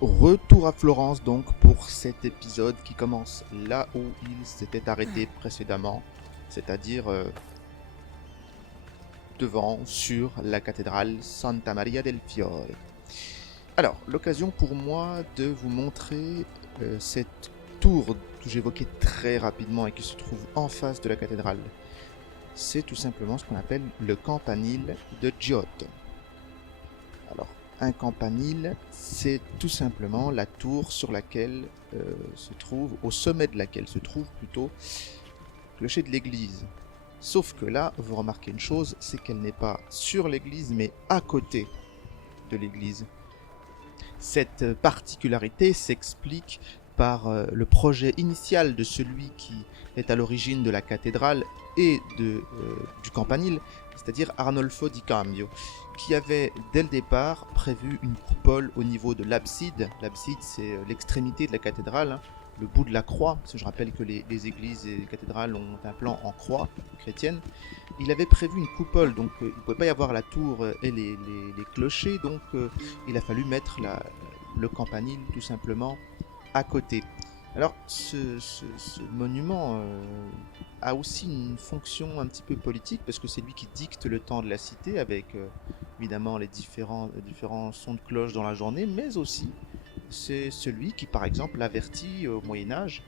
Retour à Florence donc pour cet épisode qui commence là où il s'était arrêté précédemment, c'est-à-dire devant, sur la cathédrale Santa Maria del Fiore. Alors, l'occasion pour moi de vous montrer cette tour que j'évoquais très rapidement et qui se trouve en face de la cathédrale. C'est tout simplement ce qu'on appelle le campanile de Giotto. Alors, un campanile, c'est tout simplement la tour sur laquelle au sommet de laquelle se trouve plutôt le clocher de l'église. Sauf que là, vous remarquez une chose, c'est qu'elle n'est pas sur l'église, mais à côté de l'église. Cette particularité s'explique par le projet initial de celui qui est à l'origine de la cathédrale et du campanile, c'est-à-dire Arnolfo di Cambio, qui avait dès le départ prévu une coupole au niveau de l'abside. L'abside, c'est l'extrémité de la cathédrale, le bout de la croix, parce que je rappelle que les églises et les cathédrales ont un plan en croix chrétienne. Il avait prévu une coupole, donc il ne pouvait pas y avoir la tour et les clochers, donc il a fallu mettre le campanile tout simplement à côté. Alors ce monument a aussi une fonction un petit peu politique, parce que c'est lui qui dicte le temps de la cité avec évidemment les différents sons de cloche dans la journée, mais aussi c'est celui qui par exemple avertit au Moyen-Âge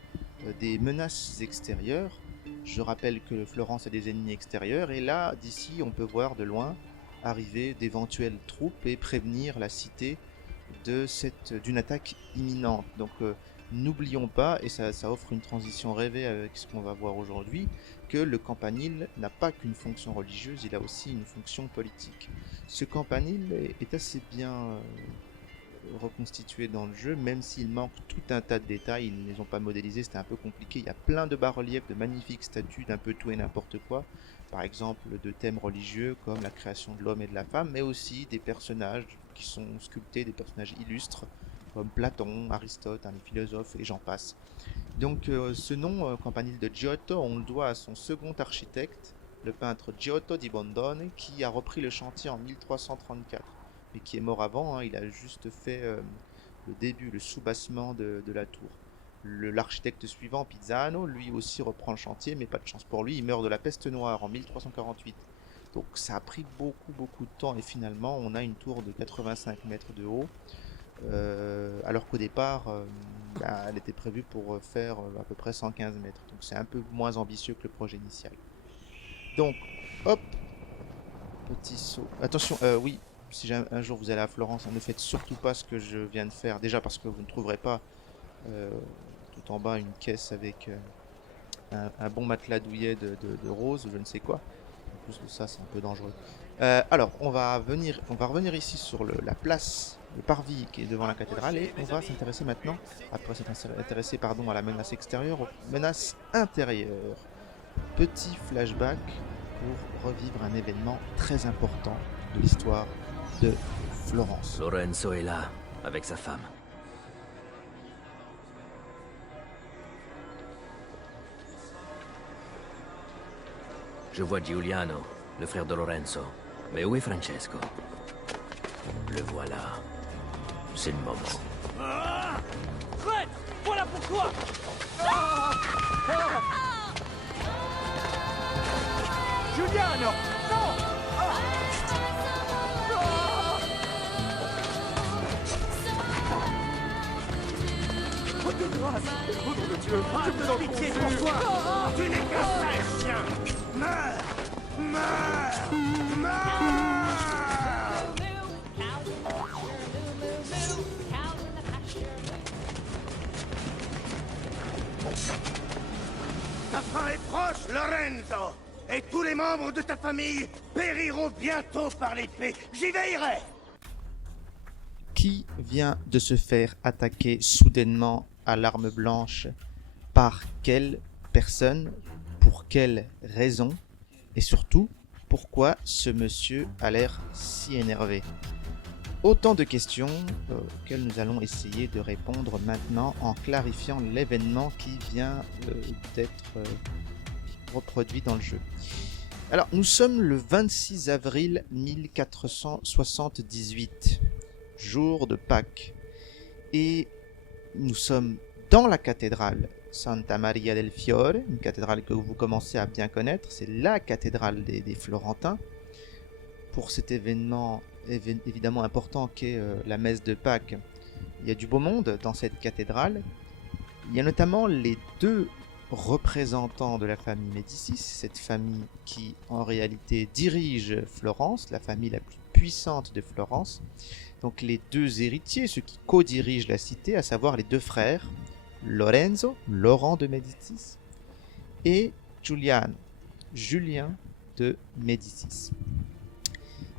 des menaces extérieures. Je rappelle que Florence a des ennemis extérieurs, et là, d'ici, on peut voir de loin arriver d'éventuelles troupes et prévenir la cité d'une attaque imminente. Donc n'oublions pas, et ça offre une transition rêvée avec ce qu'on va voir aujourd'hui, que le campanile n'a pas qu'une fonction religieuse, il a aussi une fonction politique. Ce campanile est assez bien reconstitué dans le jeu, même s'il manque tout un tas de détails. Ils ne les ont pas modélisés, c'était un peu compliqué. Il y a plein de bas-reliefs, de magnifiques statues d'un peu tout et n'importe quoi, par exemple de thèmes religieux comme la création de l'homme et de la femme, mais aussi des personnages qui sont sculptés, des personnages illustres comme Platon, Aristote, les philosophes, et j'en passe. Donc ce nom, campanile de Giotto, on le doit à son second architecte, le peintre Giotto di Bondone, qui a repris le chantier en 1334, mais qui est mort avant, il a juste fait le début, le soubassement de la tour. L'architecte suivant, Pisano, lui aussi reprend le chantier, mais pas de chance pour lui, il meurt de la peste noire en 1348. Donc ça a pris beaucoup de temps, et finalement on a une tour de 85 mètres de haut, alors qu'au départ elle était prévue pour faire à peu près 115 mètres, donc c'est un peu moins ambitieux que le projet initial. Donc hop, petit saut, attention, oui, si un jour vous allez à Florence, ne faites surtout pas ce que je viens de faire, déjà parce que vous ne trouverez pas tout en bas une caisse avec un bon matelas douillet de rose, je ne sais quoi. En plus de ça, c'est un peu dangereux. Alors, on va revenir ici sur la place, le parvis qui est devant la cathédrale, et on va s'intéresser maintenant, après s'être intéressé à la menace extérieure, aux menaces intérieures. Petit flashback pour revivre un événement très important de l'histoire de Florence. Lorenzo est là, avec sa femme. Je vois Giuliano, le frère de Lorenzo. Mais où est Francesco? Le voilà. C'est le moment. Fred, voilà pourquoi. Giuliano, non. Oh de grâce, oh nom de Dieu, je te donne pitié pour toi. Tu n'es qu'un sale chien. Meurs, meurs, meurs. Ta fin est proche, Lorenzo. Et tous les membres de ta famille périront bientôt par l'épée. J'y veillerai. Qui vient de se faire attaquer soudainement à l'arme blanche? Par quelle personne? Pour quelle raison? Et surtout, pourquoi ce monsieur a l'air si énervé? Autant de questions auxquelles nous allons essayer de répondre maintenant en clarifiant l'événement qui vient d'être reproduit dans le jeu. Alors, nous sommes le 26 avril 1478, jour de Pâques. Et nous sommes dans la cathédrale Santa Maria del Fiore, une cathédrale que vous commencez à bien connaître. C'est la cathédrale des Florentins. Pour cet événement évidemment important qu'est la messe de Pâques, il y a du beau monde dans cette cathédrale. Il y a notamment les deux représentants de la famille Médicis, cette famille qui en réalité dirige Florence, la famille la plus puissante de Florence. Donc les deux héritiers, ceux qui co-dirigent la cité, à savoir les deux frères, Lorenzo, Laurent de Médicis, et Giuliano, Julien de Médicis.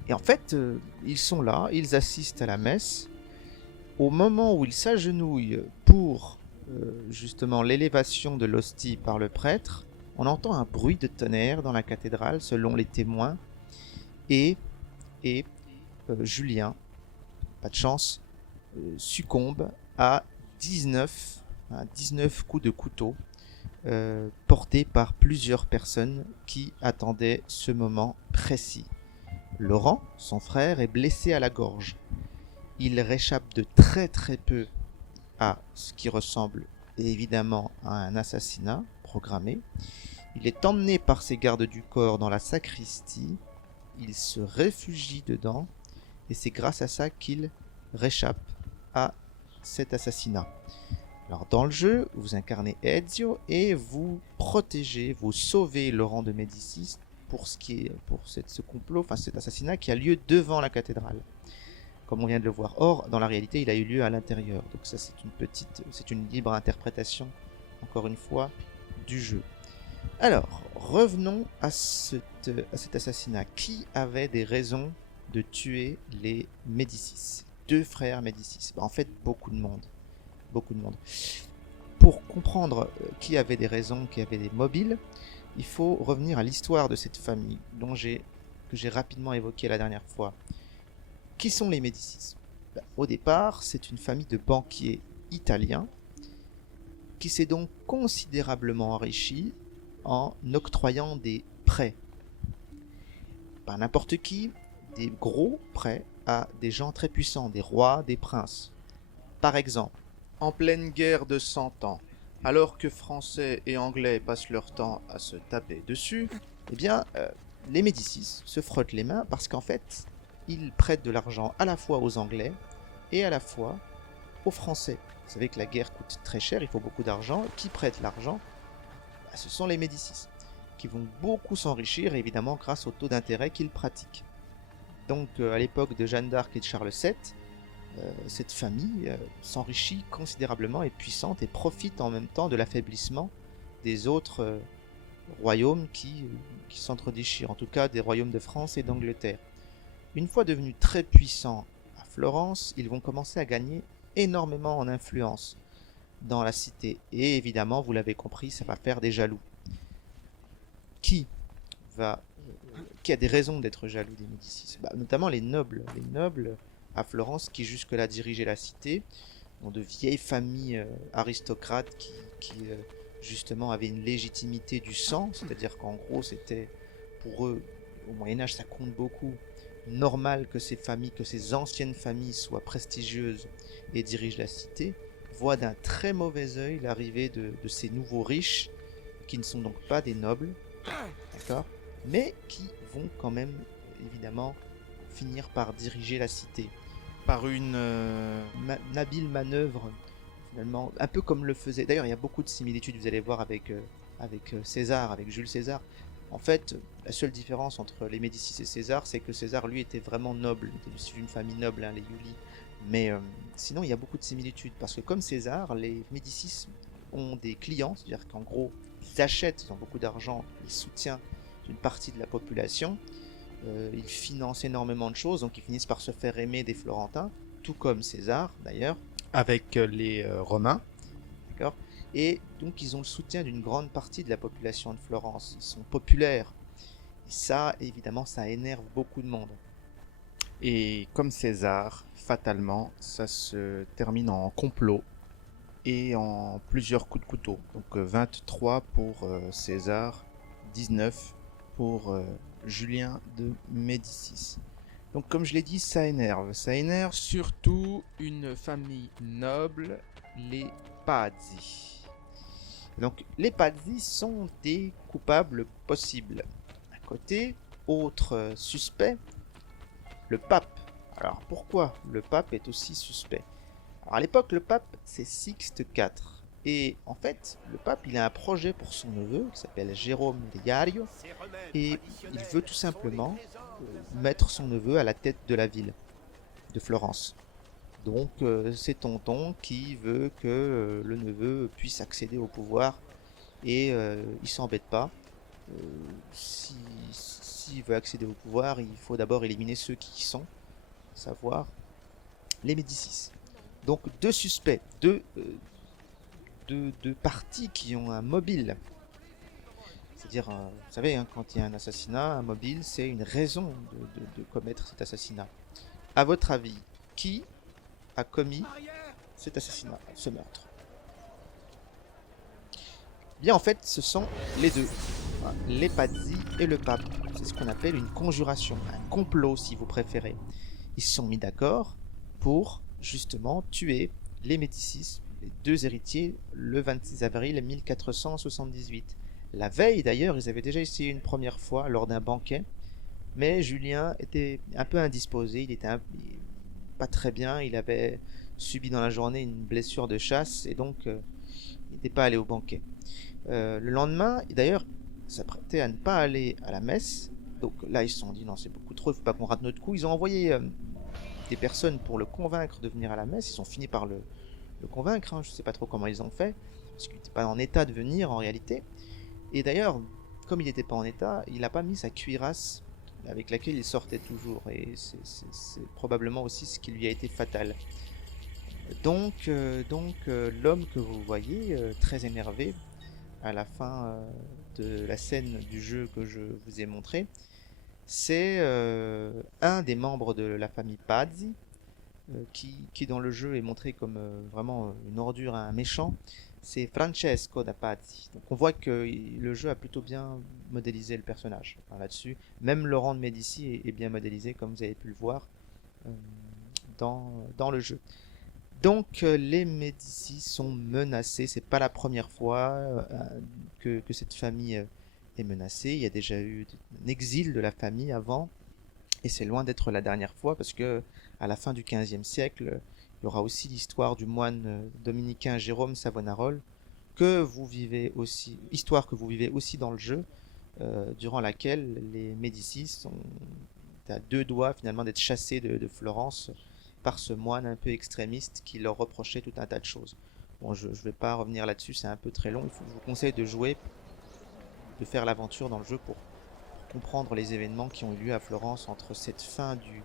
Et en fait, ils sont là, ils assistent à la messe. Au moment où ils s'agenouillent pour justement l'élévation de l'hostie par le prêtre, on entend un bruit de tonnerre dans la cathédrale selon les témoins, et Julien, pas de chance, succombe à 19 coups de couteau portés par plusieurs personnes qui attendaient ce moment précis. Laurent, son frère, est blessé à la gorge. Il réchappe de très très peu à ce qui ressemble évidemment à un assassinat programmé. Il est emmené par ses gardes du corps dans la sacristie. Il se réfugie dedans et c'est grâce à ça qu'il réchappe à cet assassinat. Alors dans le jeu, vous incarnez Ezio et vous protégez, vous sauvez Laurent de Médicis pour ce complot, enfin cet assassinat qui a lieu devant la cathédrale, comme on vient de le voir. Or, dans la réalité, il a eu lieu à l'intérieur. Donc ça, c'est une libre interprétation, encore une fois, du jeu. Alors, revenons à cet assassinat. Qui avait des raisons de tuer les Médicis, deux frères Médicis? En fait, beaucoup de monde. Pour comprendre qui avait des raisons, qui avait des mobiles, il faut revenir à l'histoire de cette famille que j'ai rapidement évoquée la dernière fois. Qui sont les Médicis? Au départ, c'est une famille de banquiers italiens qui s'est donc considérablement enrichie en octroyant des prêts. Pas n'importe qui, des gros prêts à des gens très puissants, des rois, des princes. Par exemple, en pleine guerre de 100 ans, alors que Français et Anglais passent leur temps à se taper dessus, eh bien, les Médicis se frottent les mains parce qu'en fait, ils prêtent de l'argent à la fois aux Anglais et à la fois aux Français. Vous savez que la guerre coûte très cher, il faut beaucoup d'argent. Qui prête l'argent? Ce sont les Médicis, qui vont beaucoup s'enrichir, évidemment, grâce au taux d'intérêt qu'ils pratiquent. Donc, à l'époque de Jeanne d'Arc et de Charles VII, cette famille s'enrichit considérablement, est puissante et profite en même temps de l'affaiblissement des autres royaumes qui s'entre-déchirent, en tout cas des royaumes de France et d'Angleterre. Une fois devenus très puissants à Florence, ils vont commencer à gagner énormément en influence dans la cité. Et évidemment, vous l'avez compris, ça va faire des jaloux. Qui a des raisons d'être jaloux des Médicis? Notamment les nobles. Les nobles à Florence qui jusque-là dirigeaient la cité, ont de vieilles familles aristocrates qui justement avaient une légitimité du sang, c'est-à-dire qu'en gros c'était pour eux, au Moyen-Âge ça compte beaucoup, normal que ces anciennes familles soient prestigieuses et dirigent la cité, voient d'un très mauvais œil l'arrivée de ces nouveaux riches, qui ne sont donc pas des nobles, d'accord, mais qui vont quand même évidemment finir par diriger la cité par une habile manœuvre, finalement, un peu comme le faisait. D'ailleurs, il y a beaucoup de similitudes, vous allez voir, avec César, avec Jules César. En fait, la seule différence entre les Médicis et César, c'est que César, lui, était vraiment noble, il était issu d'une famille noble, les Iuli. Mais sinon, il y a beaucoup de similitudes, parce que comme César, les Médicis ont des clients, c'est-à-dire qu'en gros, ils achètent, ils ont beaucoup d'argent, ils soutiennent une partie de la population. Ils financent énormément de choses, donc ils finissent par se faire aimer des Florentins, tout comme César d'ailleurs, avec les Romains, d'accord. Et donc ils ont le soutien d'une grande partie de la population de Florence, ils sont populaires, et ça évidemment ça énerve beaucoup de monde. Et comme César, fatalement, ça se termine en complot et en plusieurs coups de couteau, donc 23 pour César, 19 pour Julien de Médicis. Donc comme je l'ai dit, ça énerve. Ça énerve surtout une famille noble, les Pazzi. Donc les Pazzi sont des coupables possibles. À côté, autre suspect, le pape. Alors pourquoi le pape est aussi suspect? Alors à l'époque, le pape c'est Sixte IV. Et en fait, le pape il a un projet pour son neveu qui s'appelle Jérôme de Iario. Et il veut tout simplement mettre son neveu à la tête de la ville de Florence. Donc c'est tonton qui veut que le neveu puisse accéder au pouvoir et il s'embête pas. S'il veut accéder au pouvoir, il faut d'abord éliminer ceux qui y sont, à savoir les Médicis. Donc deux suspects, deux partis qui ont un mobile. C'est-à-dire, vous savez, hein, quand il y a un assassinat, un mobile, c'est une raison de commettre cet assassinat. À votre avis, qui a commis cet assassinat, ce meurtre? Bien, en fait, ce sont les deux, hein, les Pazzi et le pape. C'est ce qu'on appelle une conjuration, un complot si vous préférez. Ils se sont mis d'accord pour justement tuer les Médicis, les deux héritiers, le 26 avril 1478. La veille d'ailleurs, ils avaient déjà essayé une première fois lors d'un banquet, mais Julien était un peu indisposé, il était pas très bien, il avait subi dans la journée une blessure de chasse et donc il n'était pas allé au banquet. Le lendemain, d'ailleurs, il s'apprêtait à ne pas aller à la messe, donc là ils se sont dit non c'est beaucoup trop, il ne faut pas qu'on rate notre coup, ils ont envoyé des personnes pour le convaincre de venir à la messe, ils ont fini par le convaincre, hein, je ne sais pas trop comment ils ont fait, parce qu'il n'était pas en état de venir en réalité. Et d'ailleurs, comme il n'était pas en état, il n'a pas mis sa cuirasse avec laquelle il sortait toujours. Et c'est probablement aussi ce qui lui a été fatal. Donc l'homme que vous voyez, très énervé, à la fin de la scène du jeu que je vous ai montré, c'est un des membres de la famille Pazzi, qui dans le jeu est montré comme vraiment une ordure, un méchant. C'est Francesco da Pazzi. Donc on voit que le jeu a plutôt bien modélisé le personnage, enfin, là-dessus. Même Laurent de Médicis est bien modélisé, comme vous avez pu le voir dans le jeu. Donc les Médicis sont menacés. C'est pas la première fois que cette famille est menacée. Il y a déjà eu un exil de la famille avant, et c'est loin d'être la dernière fois parce que à la fin du XVe siècle, il y aura aussi l'histoire du moine dominicain Jérôme Savonarole histoire que vous vivez aussi dans le jeu, durant laquelle les Médicis sont à deux doigts finalement d'être chassés de Florence par ce moine un peu extrémiste qui leur reprochait tout un tas de choses. Bon, je ne vais pas revenir là-dessus, c'est un peu très long. Je vous conseille de jouer, de faire l'aventure dans le jeu pour comprendre les événements qui ont eu lieu à Florence entre cette fin du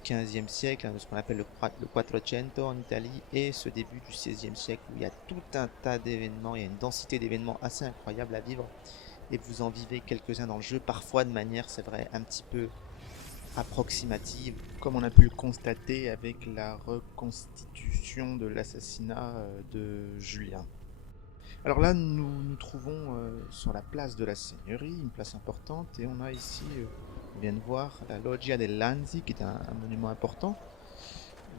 XVe siècle, de ce qu'on appelle le Quattrocento en Italie, et ce début du XVIe siècle où il y a tout un tas d'événements, il y a une densité d'événements assez incroyable à vivre, et vous en vivez quelques-uns dans le jeu, parfois de manière, c'est vrai, un petit peu approximative, comme on a pu le constater avec la reconstitution de l'assassinat de Julien. Alors là, nous nous trouvons sur la place de la Seigneurie, une place importante, et on a ici, on vient de voir, la Loggia del Lanzi, qui est un monument important.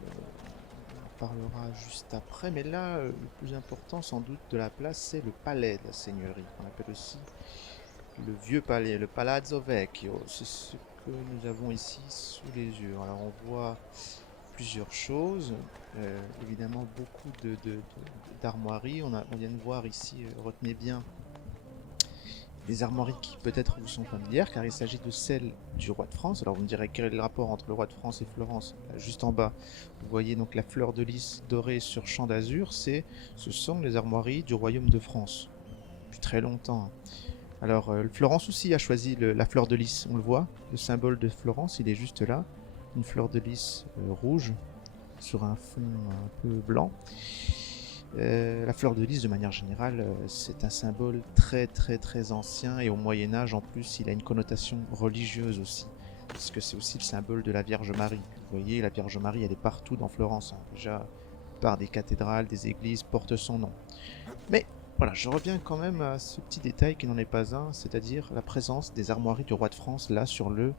On en parlera juste après, mais là, le plus important sans doute de la place, c'est le palais de la Seigneurie, qu'on appelle aussi le vieux palais, le Palazzo Vecchio. C'est ce que nous avons ici sous les yeux. Alors on voit plusieurs choses, évidemment beaucoup d'armoiries. On vient de voir ici, retenez bien, des armoiries qui peut-être vous sont familières, car il s'agit de celles du roi de France. Alors vous me direz quel est le rapport entre le roi de France et Florence? Là, juste en bas, vous voyez donc la fleur de lys dorée sur champ d'azur, ce sont les armoiries du royaume de France, depuis très longtemps. Alors Florence aussi a choisi la fleur de lys, on le voit, le symbole de Florence, il est juste là, une fleur de lys rouge sur un fond un peu blanc. La fleur de lys de manière générale, c'est un symbole très très très ancien, et au Moyen-Âge en plus il a une connotation religieuse aussi, parce que c'est aussi le symbole de la Vierge Marie. Vous voyez, la Vierge Marie elle est partout dans Florence, hein. Déjà par des cathédrales, des églises portent son nom. Mais voilà, je reviens quand même à ce petit détail qui n'en est pas un, c'est-à-dire la présence des armoiries du roi de France là sur le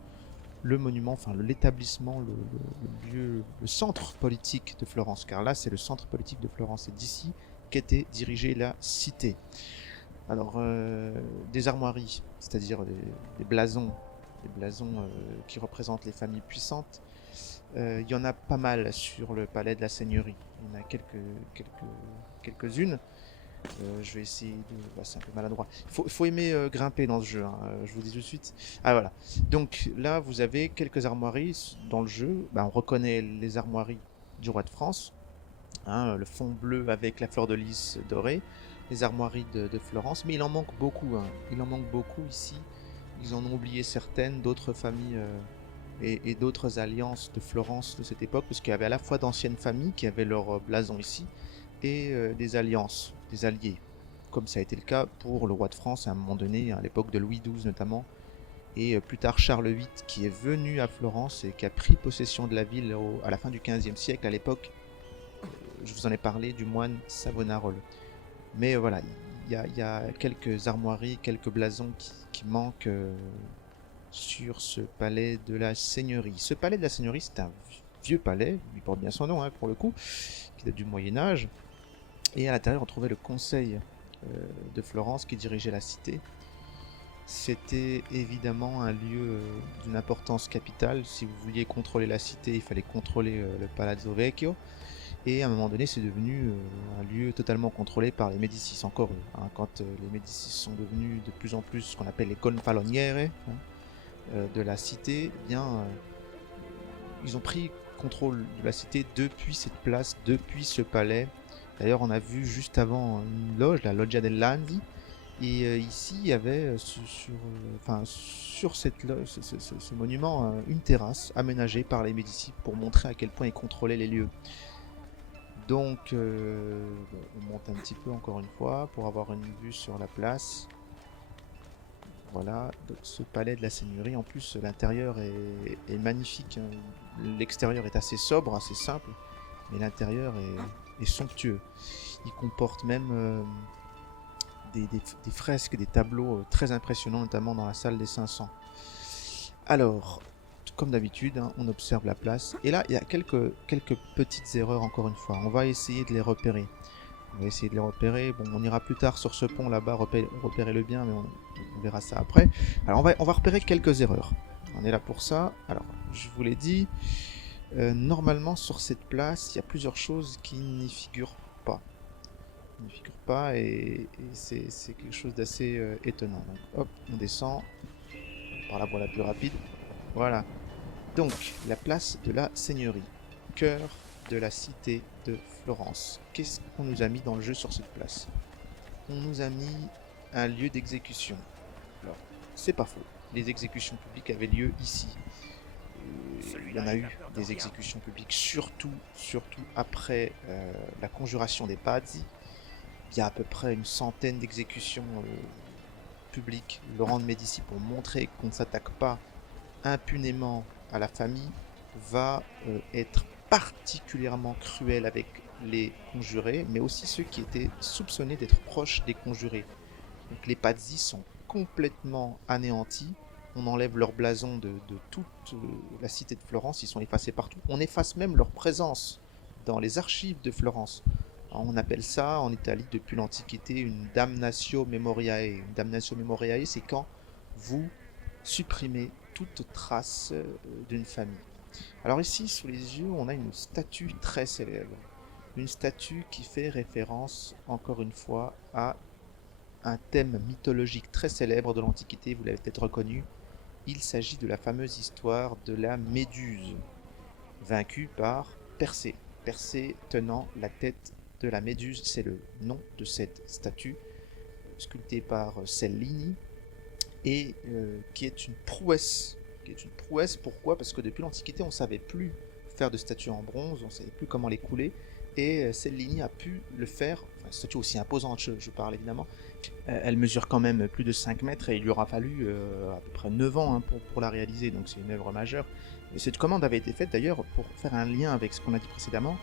le monument, enfin l'établissement, le lieu, le centre politique de Florence, car là c'est le centre politique de Florence, c'est d'ici qu'était dirigée la cité. Alors, des armoiries, c'est-à-dire des blasons, qui représentent les familles puissantes, il y en a pas mal sur le palais de la Seigneurie. Il y en a quelques-unes. Je vais essayer de... Bah, c'est un peu maladroit. Faut aimer grimper dans ce jeu, hein, je vous dis tout de suite. Ah voilà. Donc là, vous avez quelques armoiries dans le jeu. Bah, on reconnaît les armoiries du roi de France. Hein, le fond bleu avec la fleur de lys dorée. Les armoiries de Florence. Mais il en manque beaucoup. Hein. Il en manque beaucoup ici. Ils en ont oublié certaines, d'autres familles... et d'autres alliances de Florence de cette époque, parce qu'il y avait à la fois d'anciennes familles qui avaient leur blason ici, et des alliances, des alliés, comme ça a été le cas pour le roi de France à un moment donné, à l'époque de Louis XII notamment, et plus tard Charles VIII qui est venu à Florence et qui a pris possession de la ville à la fin du XVe siècle, à l'époque, je vous en ai parlé, du moine Savonarole. Mais voilà, il y a quelques armoiries, quelques blasons qui manquent sur ce palais de la Seigneurie. Ce palais de la Seigneurie, c'est un vieux palais, il porte bien son nom hein, pour le coup, qui date du Moyen-Âge. Et à l'intérieur, on trouvait le conseil de Florence qui dirigeait la cité. C'était évidemment un lieu d'une importance capitale. Si vous vouliez contrôler la cité, il fallait contrôler le Palazzo Vecchio. Et à un moment donné, c'est devenu un lieu totalement contrôlé par les Médicis, encore eux. Hein, quand les Médicis sont devenus de plus en plus ce qu'on appelle les gonfaloniere, hein, de la cité, eh bien, ils ont pris contrôle de la cité depuis cette place, depuis ce palais. D'ailleurs, on a vu juste avant une loge, la Loggia del Landi, et ici, il y avait sur cette loge, ce monument, une terrasse aménagée par les Médicis pour montrer à quel point ils contrôlaient les lieux. Donc, on monte un petit peu encore une fois pour avoir une vue sur la place. Voilà, donc ce palais de la Seigneurie, en plus l'intérieur est magnifique, hein. L'extérieur est assez sobre, assez simple, mais l'intérieur est somptueux. Il comporte même des fresques, des tableaux très impressionnants, notamment dans la salle des 500. Alors, comme d'habitude, hein, on observe la place, et là il y a quelques petites erreurs encore une fois, on va essayer de les repérer. Bon, on ira plus tard sur ce pont là-bas, repérez-le bien, mais on verra ça après. Alors on va repérer quelques erreurs. On est là pour ça. Alors, je vous l'ai dit, normalement sur cette place, il y a plusieurs choses qui n'y figurent pas. Et c'est quelque chose d'assez étonnant. Donc hop, on descend par la voie la plus rapide. Voilà. Donc, la place de la Seigneurie, cœur de la cité de Florence. Qu'est-ce qu'on nous a mis dans le jeu sur cette place? On nous a mis un lieu d'exécution. Alors, c'est pas faux. Les exécutions publiques avaient lieu ici. Il y en a eu des exécutions publiques, surtout après la conjuration des Pazzi. Il y a à peu près une centaine d'exécutions publiques. Laurent de Médicis, pour montrer qu'on ne s'attaque pas impunément à la famille, va être particulièrement cruel avec les conjurés, mais aussi ceux qui étaient soupçonnés d'être proches des conjurés. Donc les Pazzi sont complètement anéantis, on enlève leur blason de toute la cité de Florence, ils sont effacés partout. On efface même leur présence dans les archives de Florence. Alors, on appelle ça en Italie depuis l'Antiquité une damnatio memoriae. Une damnatio memoriae, c'est quand vous supprimez toute trace d'une famille. Alors ici, sous les yeux, on a une statue très célèbre. Une statue qui fait référence, encore une fois, à un thème mythologique très célèbre de l'Antiquité, vous l'avez peut-être reconnu. Il s'agit de la fameuse histoire de la Méduse, vaincue par Persée. Persée tenant la tête de la Méduse, c'est le nom de cette statue, sculptée par Cellini, et qui est une prouesse. Pourquoi? Parce que depuis l'Antiquité, on ne savait plus faire de statues en bronze, on ne savait plus comment les couler, et Cellini a pu le faire, enfin, une statue aussi imposante, je parle évidemment. Elle mesure quand même plus de 5 mètres, et il lui aura fallu à peu près 9 ans pour la réaliser, donc c'est une œuvre majeure. Et cette commande avait été faite d'ailleurs pour faire un lien avec ce qu'on a dit précédemment.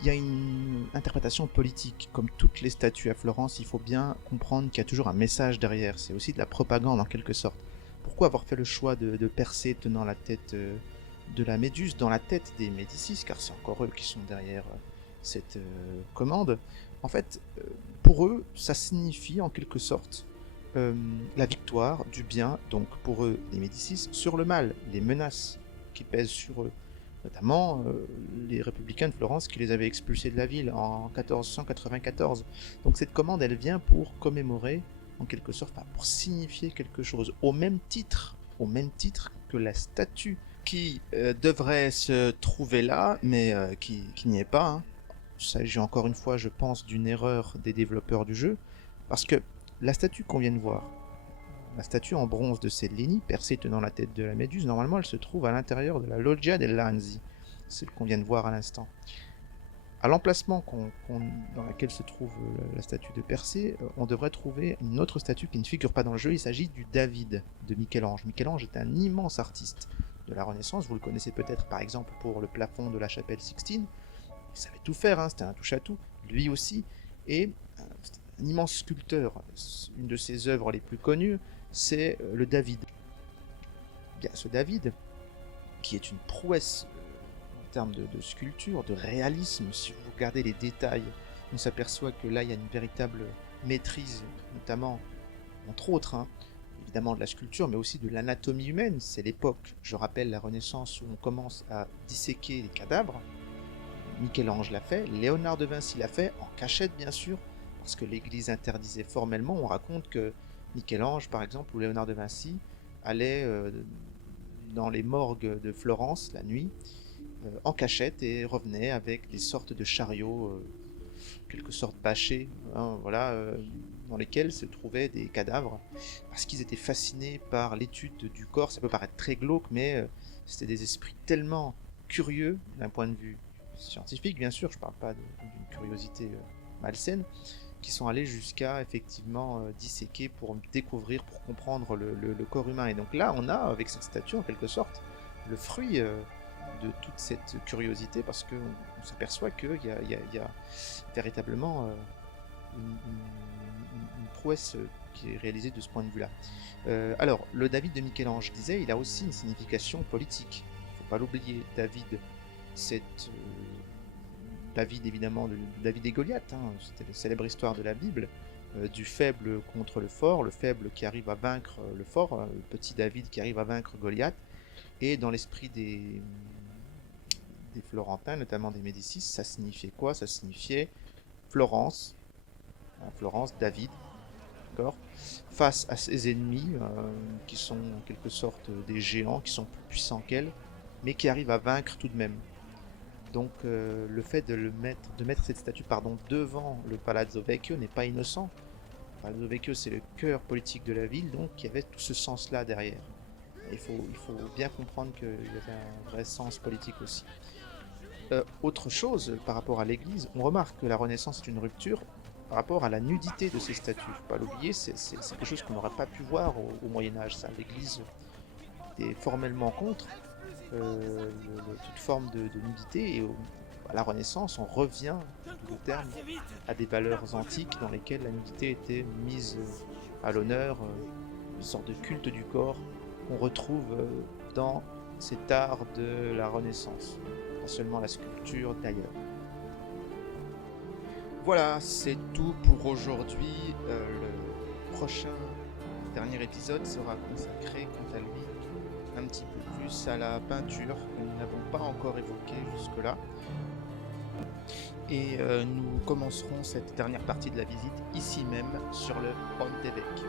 Il y a une interprétation politique. Comme toutes les statues à Florence, il faut bien comprendre qu'il y a toujours un message derrière. C'est aussi de la propagande en quelque sorte. pourquoi avoir fait le choix de Persée tenant la tête de la Méduse dans la tête des Médicis, car c'est encore eux qui sont derrière cette commande. En fait, pour eux, ça signifie en quelque sorte la victoire du bien, donc pour eux, les Médicis, sur le mal, les menaces qui pèsent sur eux. Notamment les républicains de Florence qui les avaient expulsés de la ville en 1494. Donc cette commande, elle vient pour commémorer, en quelque sorte, pour signifier quelque chose, au même titre que la statue qui devrait se trouver là, mais qui n'y est pas. Hein. Il s'agit encore une fois, je pense, d'une erreur des développeurs du jeu, parce que la statue qu'on vient de voir, la statue en bronze de Cellini, Persée tenant la tête de la Méduse, normalement elle se trouve à l'intérieur de la Loggia del Lanzi, celle qu'on vient de voir à l'instant. À l'emplacement dans lequel se trouve la statue de Persée, on devrait trouver une autre statue qui ne figure pas dans le jeu, il s'agit du David de Michel-Ange. Michel-Ange est un immense artiste de la Renaissance, vous le connaissez peut-être par exemple pour le plafond de la chapelle Sixtine, il savait tout faire, hein, c'était un touche-à-tout, lui aussi, et un immense sculpteur, une de ses œuvres les plus connues, c'est le David. Bien, ce David, qui est une prouesse en termes de sculpture, de réalisme, si vous regardez les détails, on s'aperçoit que là il y a une véritable maîtrise, notamment, entre autres, hein, évidemment de la sculpture, mais aussi de l'anatomie humaine. C'est l'époque, je rappelle, la Renaissance où on commence à disséquer les cadavres. Michel-Ange l'a fait, Léonard de Vinci l'a fait, en cachette bien sûr, parce que l'Église interdisait formellement. On raconte que Michel-Ange, par exemple, ou Léonard de Vinci, allait dans les morgues de Florence la nuit, en cachette, et revenait avec des sortes de chariots, quelque sorte bâchés, hein, voilà, dans lesquels se trouvaient des cadavres, parce qu'ils étaient fascinés par l'étude du corps. Ça peut paraître très glauque, mais c'était des esprits tellement curieux, d'un point de vue scientifique, bien sûr, je ne parle pas d'une curiosité malsaine, qui sont allés jusqu'à effectivement disséquer pour découvrir, pour comprendre le corps humain. Et donc là, on a, avec cette statue, en quelque sorte, le fruit de toute cette curiosité, parce qu'on s'aperçoit qu'il y a véritablement une prouesse qui est réalisée de ce point de vue-là. Alors, le David de Michel-Ange, je disais, il a aussi une signification politique. Il ne faut pas l'oublier. David, c'est David, évidemment, David et Goliath, hein, c'était la célèbre histoire de la Bible, du faible contre le faible qui arrive à vaincre le fort, le petit David qui arrive à vaincre Goliath. Et dans l'esprit des Florentins, notamment des Médicis, ça signifiait quoi? Ça signifiait Florence, Florence, David, d'accord, face à ses ennemis qui sont en quelque sorte des géants, qui sont plus puissants qu'elle, mais qui arrivent à vaincre tout de même. Donc le fait de mettre cette statue devant le Palazzo Vecchio n'est pas innocent. Le Palazzo Vecchio, c'est le cœur politique de la ville, donc il y avait tout ce sens-là derrière. Il faut bien comprendre qu'il y avait un vrai sens politique aussi. Autre chose, par rapport à l'église, on remarque que la Renaissance est une rupture par rapport à la nudité de ces statues. Il ne faut pas l'oublier, c'est quelque chose qu'on n'aurait pas pu voir au Moyen-Âge. L'église était formellement contre toute forme de nudité, et à la Renaissance, on revient, le terme, à des valeurs antiques dans lesquelles la nudité était mise à l'honneur, une sorte de culte du corps qu'on retrouve dans cet art de la Renaissance, pas seulement la sculpture d'ailleurs. Voilà, c'est tout pour aujourd'hui. Le prochain, dernier épisode sera consacré, quant à lui, un petit peu plus à la peinture que nous n'avons pas encore évoquée jusque-là. Et nous commencerons cette dernière partie de la visite ici même sur le Ponte Vecchio.